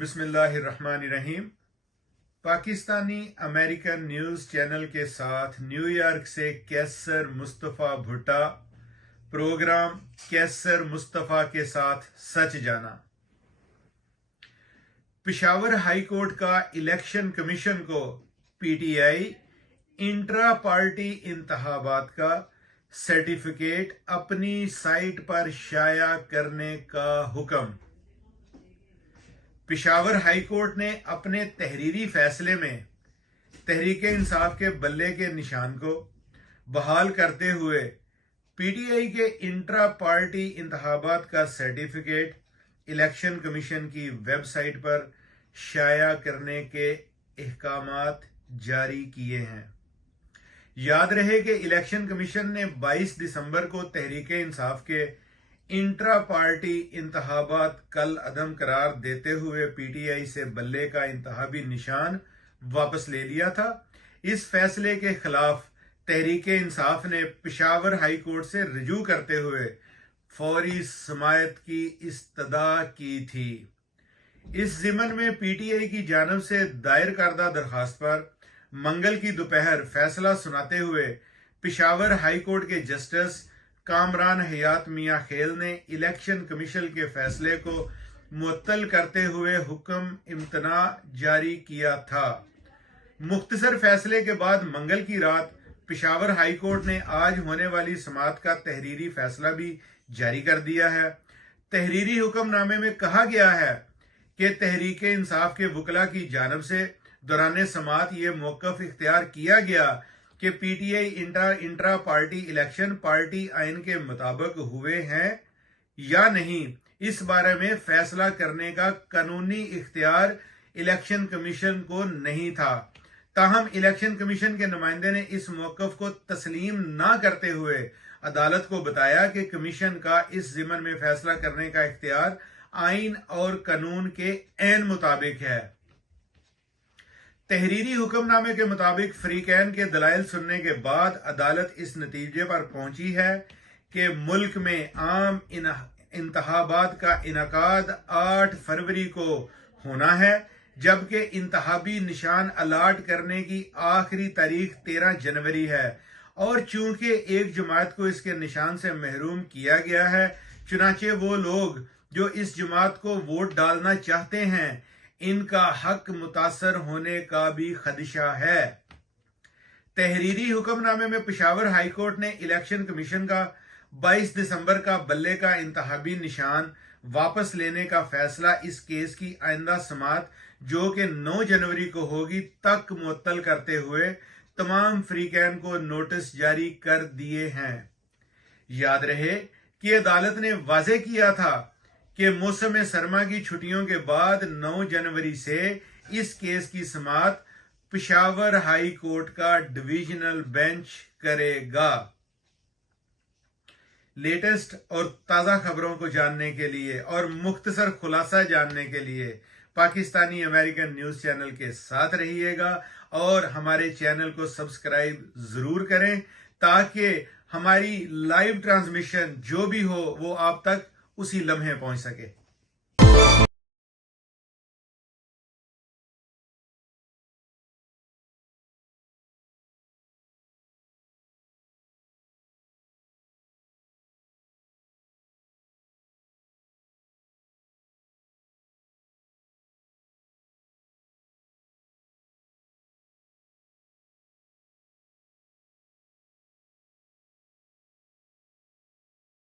बिस्मिल्लाहिर्रहमानिर्रहीम। Pakistani American news channel के साथ न्यूयॉर्क से कैसर मुस्तफ़ा भुट्टा। प्रोग्राम कैसर मुस्तफ़ा के साथ सच जाना। पेशावर हाई कोर्ट का इलेक्शन कमीशन को पीटीआई इंट्रा पार्टी इंतखाबात का सर्टिफिकेट अपनी साइट पर शाया करने का हुक्म। पेशावर हाई कोर्ट ने अपने तहरीरी फैसले में तहरीक इंसाफ के बल्ले के निशान को बहाल करते हुए पीटीआई के इंट्रा पार्टी इंतखाबात का सर्टिफिकेट इलेक्शन कमीशन की वेबसाइट पर शाया करने के अहकामात जारी किए हैं। याद रहे कि इलेक्शन कमीशन ने 22 दिसंबर को तहरीक इंसाफ के इंट्रा पार्टी इंतखाबात कल अदम करार देते हुए पीटीआई से बल्ले का इंतखाबी निशान वापस ले लिया था। इस फैसले के खिलाफ तहरीक इंसाफ ने पेशावर हाई कोर्ट से रुजू करते हुए फौरी समाअत की इस्तदा की थी। इस ज़िमन में पीटीआई की जानिब से दायर करदा दरखास्त पर मंगल की दोपहर फैसला सुनाते हुए पेशावर हाई कोर्ट के जस्टिस कामरान हयात मियां खेल ने इलेक्शन कमीशन के फैसले को मुअत्तल करते हुए हुक्म इम्तना जारी किया था। मुख्तसर फैसले के बाद मंगल की रात पेशावर हाई कोर्ट ने आज होने वाली समाअत का तहरीरी फैसला भी जारी कर दिया है। तहरीरी हुक्मनामे में कहा गया है कि तहरीक इंसाफ के वकला की जानिब से दौरान समाअत ये मौक़िफ़ इख्तियार किया गया कि PTI intra party election party आइन के मुताबिक हुए हैं या नहीं, इस बारे में फैसला करने का कानूनी इख्तियार इलेक्शन कमीशन को नहीं था। ताहम इलेक्शन कमीशन के नुमाइंदे ने इस मौक़िफ़ को तस्लीम ना करते हुए अदालत को बताया कि कमीशन का इस ज़िमन में फैसला करने का इख्तियार आइन और कानून के ऐन मुताबिक है। तहरीरी हुक्मनामे के मुताबिक फरीकैन के दलाइल सुनने के बाद अदालत इस नतीजे पर पहुंची है कि मुल्क में आम इंतखाबात का इनकाद 8 फरवरी को होना है, जबकि इंतखाबी निशान अलाट करने की आखिरी तारीख 13 जनवरी है। और चूंकि एक जमात को इसके निशान से महरूम किया गया है, चुनाचे वो लोग जो इस जमात को वोट डालना चाहते हैं, इनका हक मुतासर होने का भी खदशा है। तहरीरी हुक्मनामे में पेशावर हाई कोर्ट ने इलेक्शन कमीशन का 22 दिसंबर का बल्ले का इंतखाबी निशान वापस लेने का फैसला इस केस की आइंदा समाअत जो कि 9 जनवरी को होगी तक मुअत्तल करते हुए तमाम फरीकैन को नोटिस जारी कर दिए हैं। याद रहे कि अदालत ने वाज़े किया था कि मौसम सरमा की छुट्टियों के बाद 9 जनवरी से इस केस की समाअत पेशावर हाई कोर्ट का डिवीजनल बेंच करेगा। लेटेस्ट और ताज़ा खबरों को जानने के लिए और मुख्तसर खुलासा जानने के लिए पाकिस्तानी अमेरिकन न्यूज़ चैनल के साथ रहिएगा और हमारे चैनल को सब्सक्राइब ज़रूर करें ताकि हमारी लाइव ट्रांसमिशन जो भी हो वो आप तक उसी लम्हे पहुंच सके।